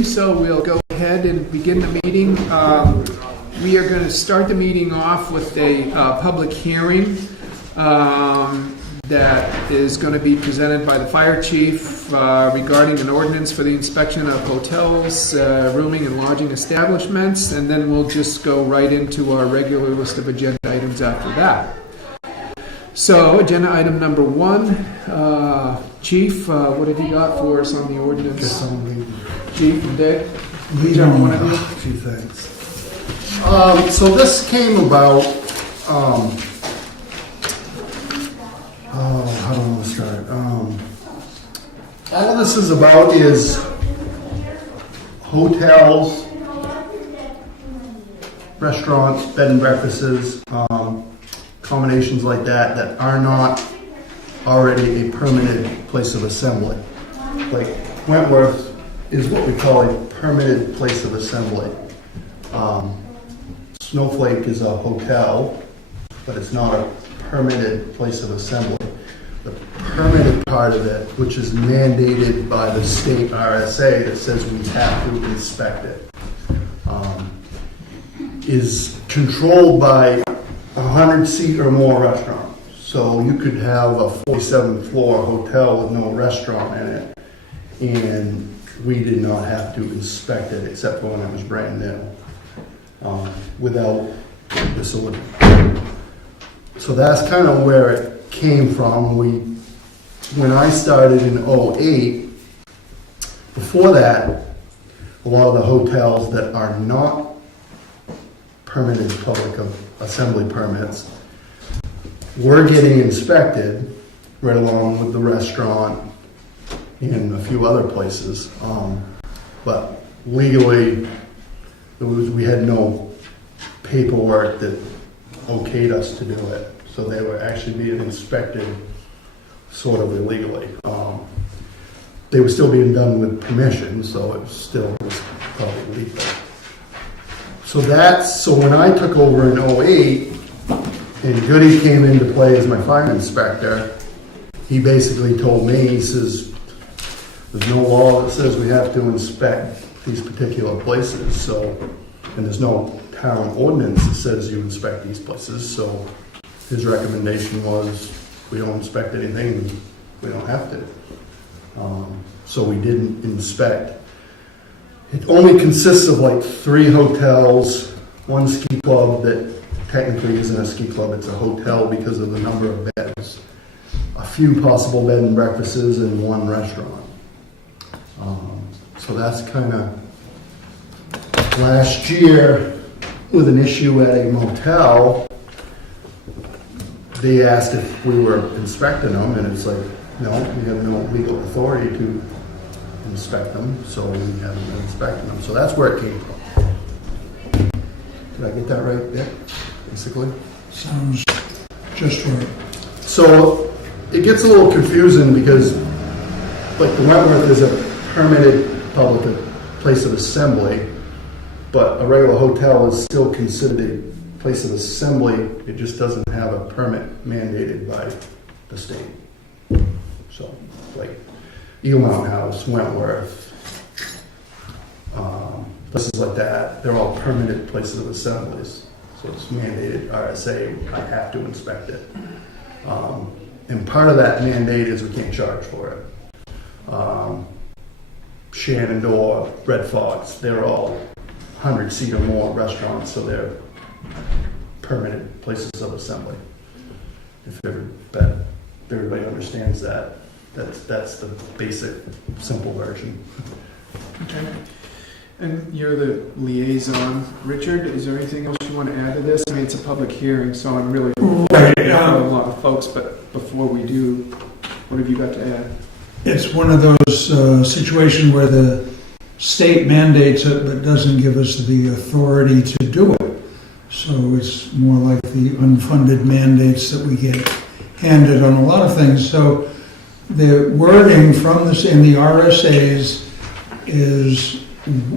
9:30, so we'll go ahead and begin the meeting. We are going to start the meeting off with a public hearing that is going to be presented by the fire chief regarding an ordinance for the inspection of hotels, rooming and lodging establishments, and then we'll just go right into our regular list of agenda items after that. So, agenda item number 1, Chief, what have you got for us on the ordinance? Chief and Dick? Whichever one of you. Gee, thanks. So this came about, how do I want to start? All this is about is hotels, restaurants, bed and breakfasts, combinations like that are not already a permitted place of assembly. Like Wentworth is what we call a permitted place of assembly. Snowflake is a hotel, but it's not a permitted place of assembly. The permitted part of it, which is mandated by the state RSA that says we have to inspect it, is controlled by 100-seat or more restaurant. So you could have a 47th floor hotel with no restaurant in it, and we did not have to inspect it except for when it was brand new, without this order. So that's kind of where it came from. When I started in 2008, before that, a lot of the hotels that are not permitted public assembly permits were getting inspected right along with the restaurant and a few other places. But legally, we had no paperwork that okayed us to do it. So they were actually being inspected sort of illegally. They were still being done with permission, so it still was probably legal. So when I took over in 2008, and Goody came into play as my fire inspector, he basically told me, he says, there's no law that says we have to inspect these particular places, and there's no town ordinance that says you inspect these places, so his recommendation was, we don't inspect anything, we don't have to. So we didn't inspect. It only consists of like 3 hotels, 1 ski club that technically isn't a ski club, it's a hotel because of the number of beds, a few possible bed and breakfasts, and 1 restaurant. So that's kind of last year with an issue at a motel. They asked if we were inspecting them, and it's like, no, we have no legal authority to inspect them, so we haven't been inspecting them. So that's where it came from. Did I get that right, Dick? Basically? Sounds just right. So it gets a little confusing because, like, the Wentworth is a permitted public place of assembly, but a regular hotel is still considered a place of assembly. It just doesn't have a permit mandated by the state. So, like Eagle Mountain House, Wentworth, places like that, they're all permitted places of assemblies. So it's mandated RSA, I have to inspect it. And part of that mandate is we can't charge for it. Shenandoah, Red Fox, they're all 100-seat or more restaurants, so they're permitted places of assembly. If everybody understands that, that's the basic, simple version. Okay. And you're the liaison. Richard, is there anything else you want to add to this? I mean, it's a public hearing, so I'm really Right, for a lot of folks, but before we do, what have you got to add? It's one of those situations where the state mandates it but doesn't give us the authority to do it. So it's more like the unfunded mandates that we get handed on a lot of things. So the wording from this in the RSAs is,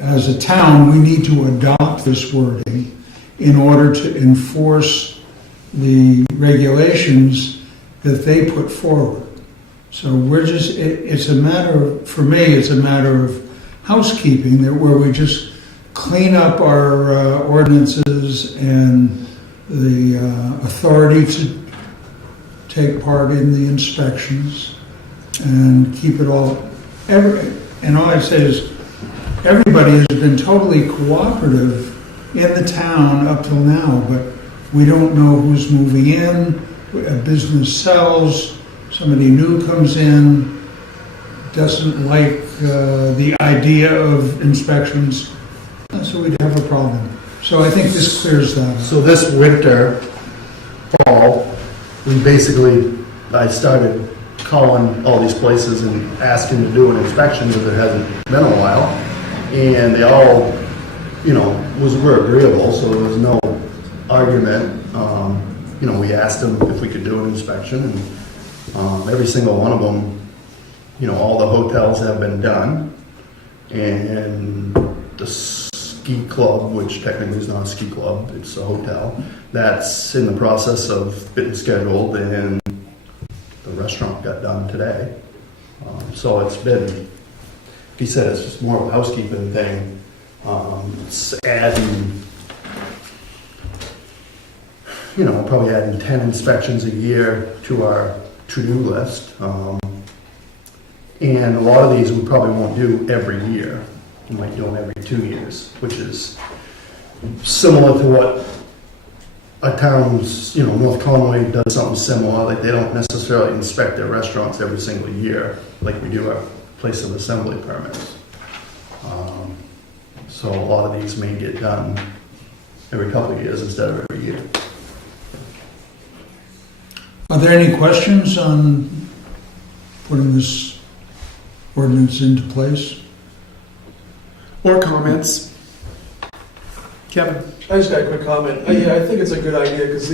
as a town, we need to adopt this wording in order to enforce the regulations that they put forward. So we're just, it's a matter of, for me, it's a matter of housekeeping, where we just clean up our ordinances and the authority to take part in the inspections and keep it all. And all I say is, everybody has been totally cooperative in the town up till now, but we don't know who's moving in. A business sells, somebody new comes in, doesn't like the idea of inspections, so we'd have a problem. So I think this clears that up. So this winter, fall, I started calling all these places and asking to do an inspection because it hasn't been a while. And they all, were agreeable, so there was no argument. We asked them if we could do an inspection, and every single one of them, all the hotels have been done. And the ski club, which technically is not a ski club, it's a hotel, that's in the process of getting scheduled, and the restaurant got done today. So it's been, he said it's just more of a housekeeping thing. It's adding, probably adding 10 inspections a year to our to-do list. And a lot of these we probably won't do every year. We might do them every 2 years, which is similar to what a town's, North Conway does something similar. Like, they don't necessarily inspect their restaurants every single year like we do our place of assembly permits. So a lot of these may get done every couple of years instead of every year. Are there any questions on putting this ordinance into place? Or comments? Kevin? I just got a quick comment. Yeah, I think it's a good idea because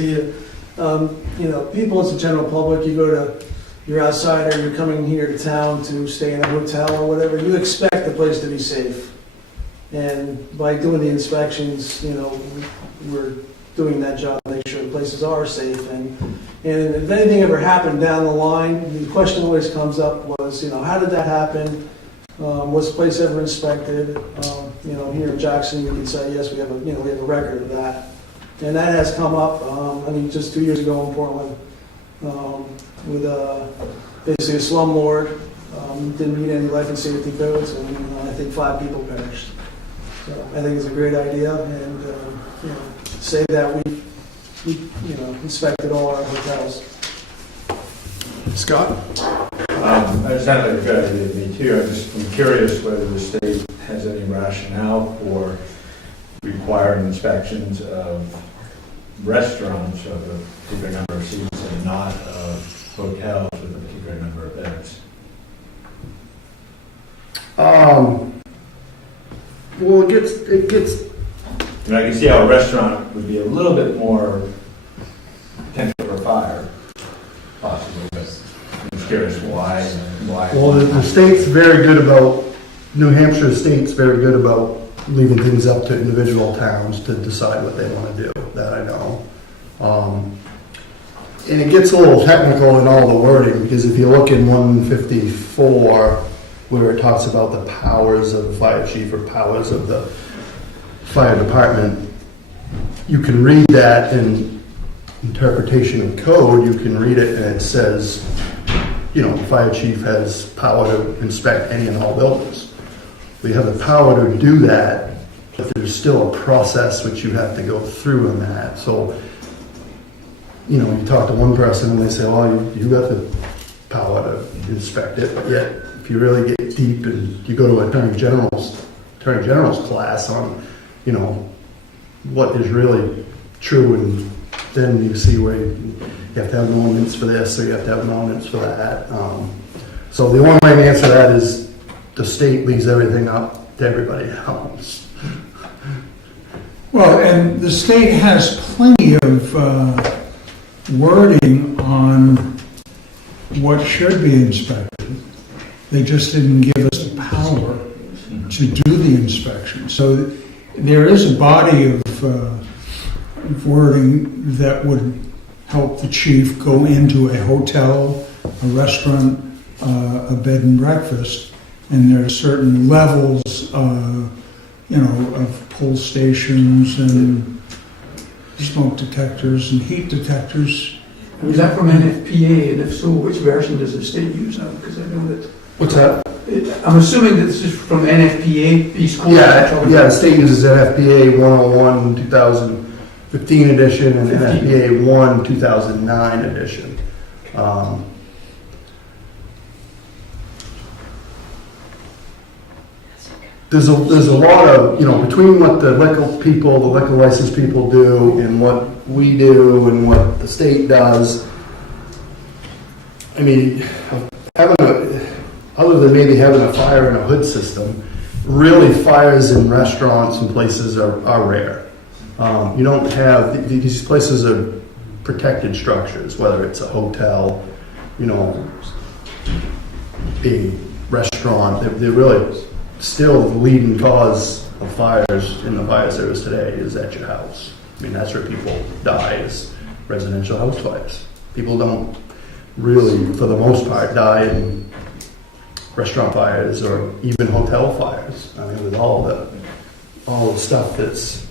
people as a general public, you're outside or you're coming here to town to stay in a hotel or whatever, you expect the place to be safe. And by doing the inspections, we're doing that job to make sure the places are safe. And if anything ever happened down the line, the question always comes up was, how did that happen? Was the place ever inspected? Here in Jackson, we can say, yes, we have a record of that. And that has come up, just 2 years ago in Portland, with basically a slumlord, didn't meet any life and safety codes, and I think 5 people perished. So I think it's a great idea, and say that we inspected all our hotels. Scott? It sounded like a good idea to me too. I'm curious whether the state has any rationale for requiring inspections of restaurants of a particular number of seats and not of hotels with a particular number of beds. Well, it gets. I can see how a restaurant would be a little bit more potential for fire, possibly, but I'm just curious why. Well, the state's very good about, New Hampshire state's very good about leaving things up to individual towns to decide what they want to do, that I know. And it gets a little technical in all the wording, because if you look in 154, where it talks about the powers of the fire chief or powers of the fire department, you can read that in interpretation of code, you can read it and it says, the fire chief has power to inspect any and all buildings. We have the power to do that, but there's still a process which you have to go through in that. So, you talk to one person and they say, well, you got the power to inspect it, but yet if you really get deep and you go to Attorney General's class on, what is really true, and then you see where you have to have an ordinance for this or you have to have an ordinance for that. So the only way to answer that is the state leaves everything up to everybody else. Well, and the state has plenty of wording on what should be inspected. They just didn't give us the power to do the inspection. So there is a body of wording that would help the chief go into a hotel, a restaurant, a bed and breakfast, and there are certain levels, of pull stations and smoke detectors and heat detectors. Was that from NFPA, and if so, which version does the state use now? Because I know that, What's that? I'm assuming that this is from NFPA, Peace Corps. Yeah, the state uses NFPA 101 2015 edition and NFPA 1 2009 edition. There's a lot of, between what the liquor license people do and what we do and what the state does. I mean, other than maybe having a fire in a hood system, really fires in restaurants and places are rare. You don't have, these places are protected structures, whether it's a hotel, a restaurant, they're really still the leading cause of fires in the fire service today is at your house. I mean, that's where people die, is residential house fires. People don't really, for the most part, die in restaurant fires or even hotel fires. I mean, with all the stuff that's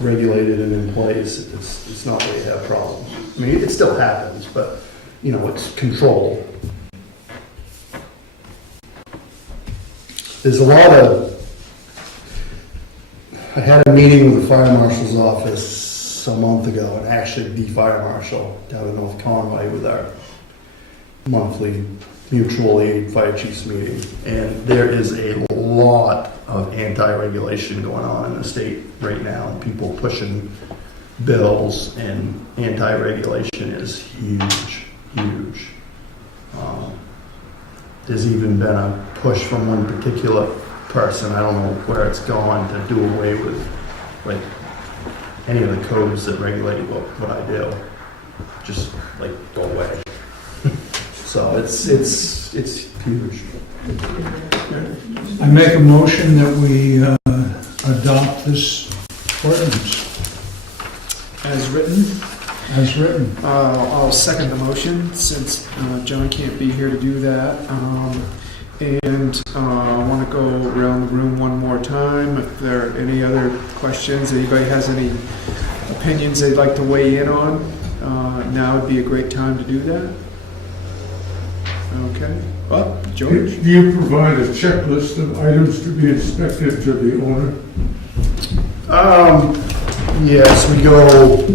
regulated and in place, it's not where you have problems. I mean, it still happens, but, it's controlled. There's a lot of, I had a meeting with the fire marshal's office a month ago, and actually the fire marshal down in North Conway with our monthly mutual aid fire chiefs meeting. And there is a lot of anti-regulation going on in the state right now, and people pushing bills, and anti-regulation is huge. There's even been a push from one particular person, I don't know where it's gone, to do away with any of the codes that regulate what I do. Just go away. So it's huge. I make a motion that we adopt this ordinance As written. as written. I'll second the motion since John can't be here to do that. And I want to go around the room one more time. If there are any other questions, anybody has any opinions they'd like to weigh in on, now would be a great time to do that. Okay. Well, George? Do you provide a checklist of items to be inspected to the owner? Yes, we go.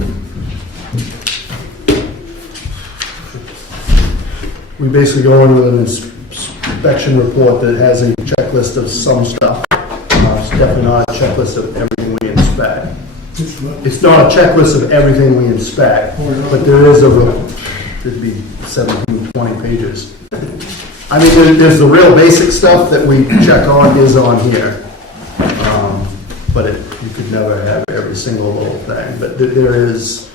We basically go in with an inspection report that has a checklist of some stuff. It's definitely not a checklist of everything we inspect. It's not a checklist of everything we inspect, but there is there'd be 17, 20 pages. I mean, there's the real basic stuff that we check on is on here. But you could never have every single little thing. But there is,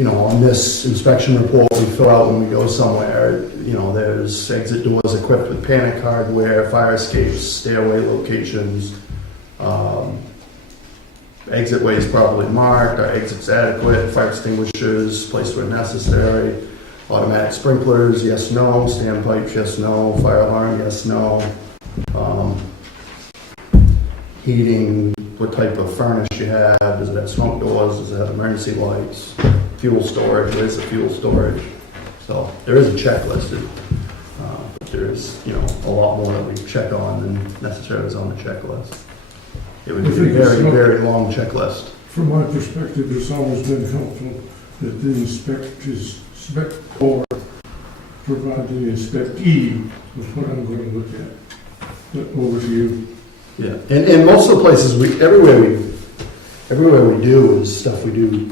on this inspection report we fill out when we go somewhere, there's exit doors equipped with panic hardware, fire escapes, stairway locations, exit ways properly marked, our exits adequate, fire extinguishers placed where necessary, automatic sprinklers, yes, no, standpipes, yes, no, fire alarm, yes, no, heating, what type of furnace you have, does it have smoke doors, does it have emergency lights, fuel storage, there is a fuel storage. So there is a checklist, but there is, a lot more that we check on than necessarily is on the checklist. It would be a very, very long checklist. From my perspective, it's always been helpful that the inspector provide the inspectee with what I'm going to look at. But over to you. Yeah, and most of the places, everywhere we do is stuff we do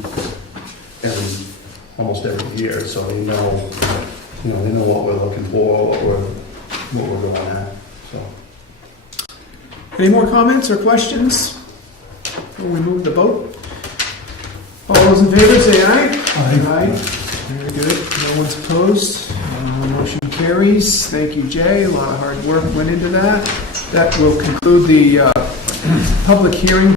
almost every year, so they know what we're looking for, what we're going at. So. Any more comments or questions before we move the vote? All those in favor say aye. Aye. Very good. No one's opposed. Motion carries. Thank you, Jay. A lot of hard work went into that. That will conclude the public hearing